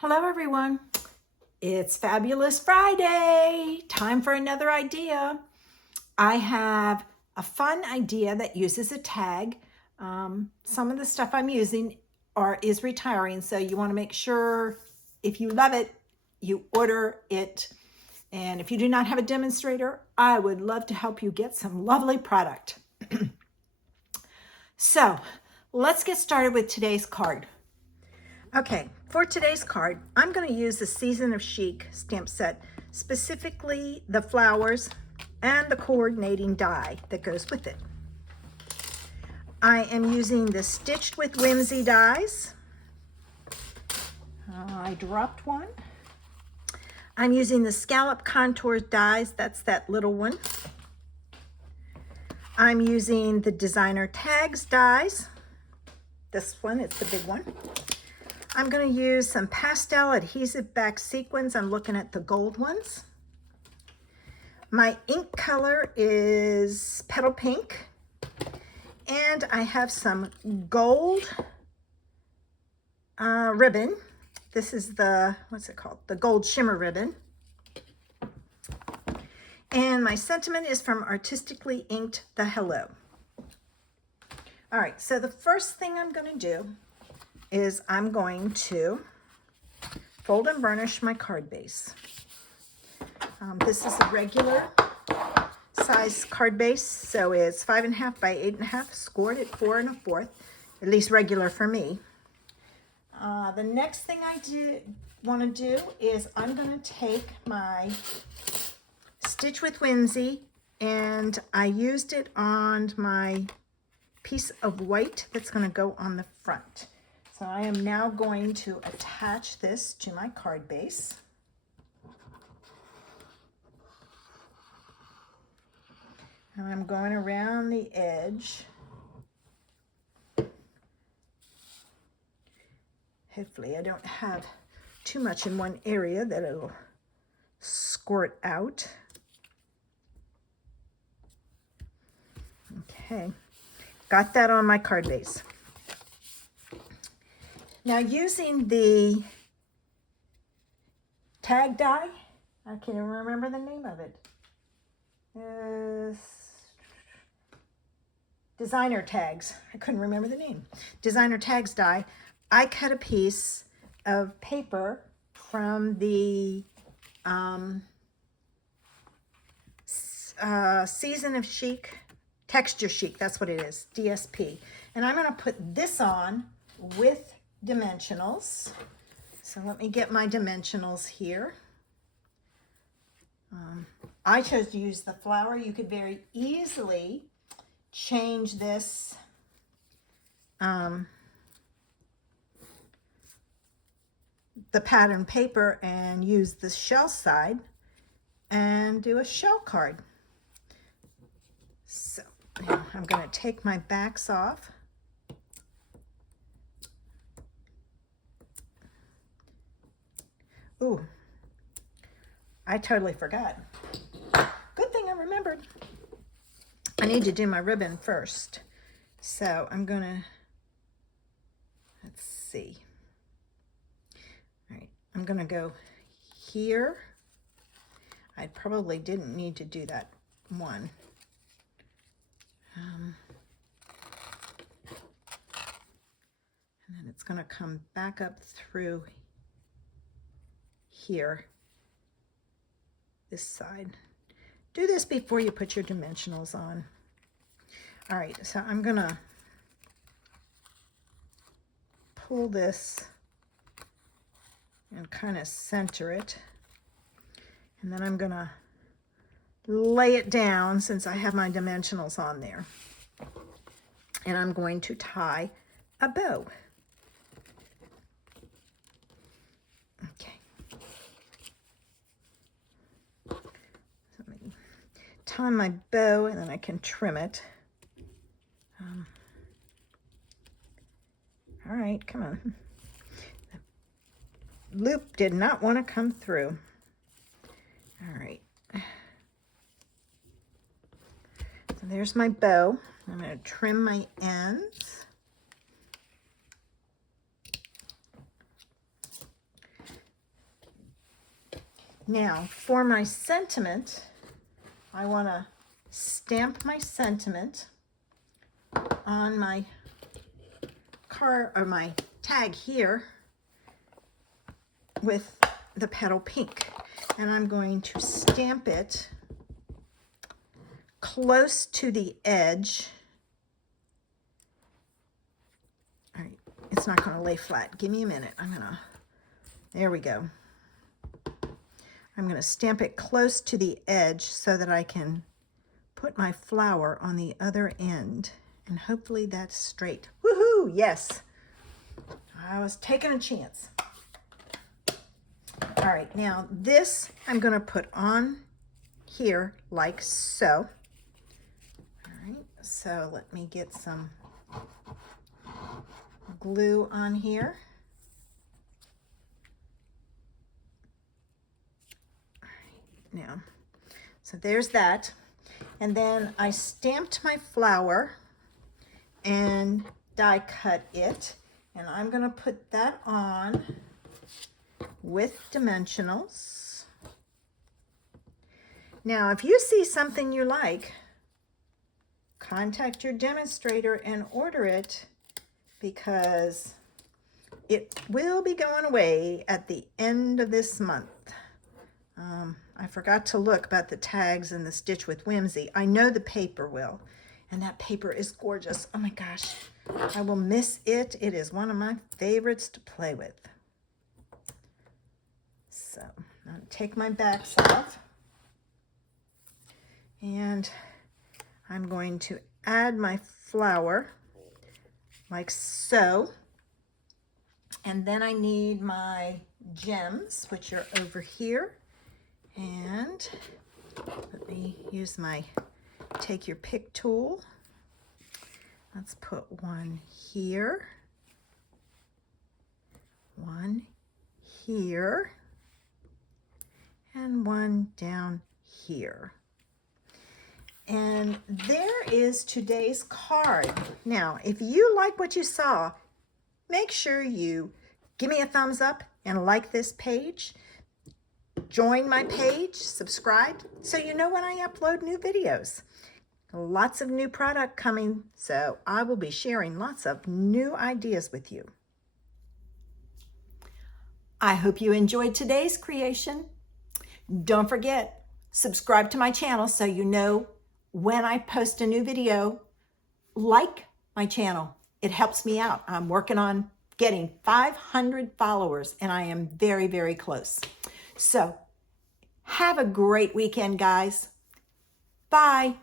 Hello everyone, it's Fabulous Friday, time for another idea. I have a fun idea that uses a tag. Some of the stuff I'm using is retiring, so you want to make sure if you love it, you order it. And if you do not have a demonstrator, I would love to help you get some lovely product. So let's get started with today's card. Okay, for today's card, I'm going to use the Season of Chic stamp set, specifically the flowers and the coordinating die that goes with it. I am using the Stitched with Whimsy dies. I dropped one. I'm using the Scallop Contours dies, that's that little one. I'm using the Designer Tags dies. This one, it's the big one. I'm going to use some pastel adhesive back sequins. I'm looking at the gold ones. My ink color is Petal Pink. And I have some gold ribbon. This is the, what's it called? The gold shimmer ribbon. And my sentiment is from Artistically Inked the Hello. All right, so the first thing I'm going to do is I'm going to fold and burnish my card base. This is a regular size card base, so it's 5.5 by 8.5, scored at 4 1/4, at least regular for me. The next thing I want to do is I'm going to take my Stitch with Whimsy, and I used it on my piece of white that's going to go on the front. So I am now going to attach this to my card base. And I'm going around the edge. Hopefully I don't have too much in one area that it'll squirt out. Okay, got that on my card base. Now using the tag die, I can't even remember the name of it. Designer Tags. I couldn't remember the name. Designer Tags die. I cut a piece of paper from the Season of Chic, Texture Chic, that's what it is, DSP. And I'm going to put this on with dimensionals. So let me get my dimensionals here. I chose to use the flower. You could very easily change this the pattern paper and use the shell side and do a shell card. So now I'm going to take my backs off. Ooh, I totally forgot. Good thing I remembered. I need to do my ribbon first. So I'm gonna, let's see. All right, I'm gonna go here. I probably didn't need to do that one. And then it's gonna come back up through here, this side. Do this before you put your dimensionals on. All right, so I'm gonna pull this and kind of center it. And then I'm gonna lay it down since I have my dimensionals on there. And I'm going to tie a bow. Okay. Tie my bow and then I can trim it. All right, come on. The loop did not want to come through. All right. So there's my bow. I'm going to trim my ends. Now for my sentiment, I want to stamp my sentiment on my card or my tag here with the petal pink, and I'm going to stamp it close to the edge. All right, it's not going to lay flat. Give me a minute. There we go. I'm going to stamp it close to the edge so that I can put my flower on the other end, and hopefully that's straight. Woohoo! Yes, I was taking a chance. All right, now this I'm going to put on here like so. All right, so let me get some glue on here. All right, now, so there's that. And then I stamped my flower and die cut it, and I'm going to put that on with dimensionals. Now, if you see something you like, contact your demonstrator and order it, because it will be going away at the end of this month. I forgot to look about the tags and the Stitch with Whimsy. I know the paper will, and that paper is gorgeous. Oh my gosh, I will miss it. It is one of my favorites to play with. So I'm going to take my backs off, and I'm going to add my flower like so. And then I need my gems, which are over here. And let me use my take your pick tool. Let's put one here, one here, and one down here. And there is today's card. Now, if you like what you saw, make sure you give me a thumbs up and like this page. Join my page, subscribe, so you know when I upload new videos. Lots of new product coming, so I will be sharing lots of new ideas with you. I hope you enjoyed today's creation. Don't forget, subscribe to my channel so you know when I post a new video. Like my channel. It helps me out. I'm working on getting 500 followers, and I am very, very close. So have a great weekend, guys. Bye.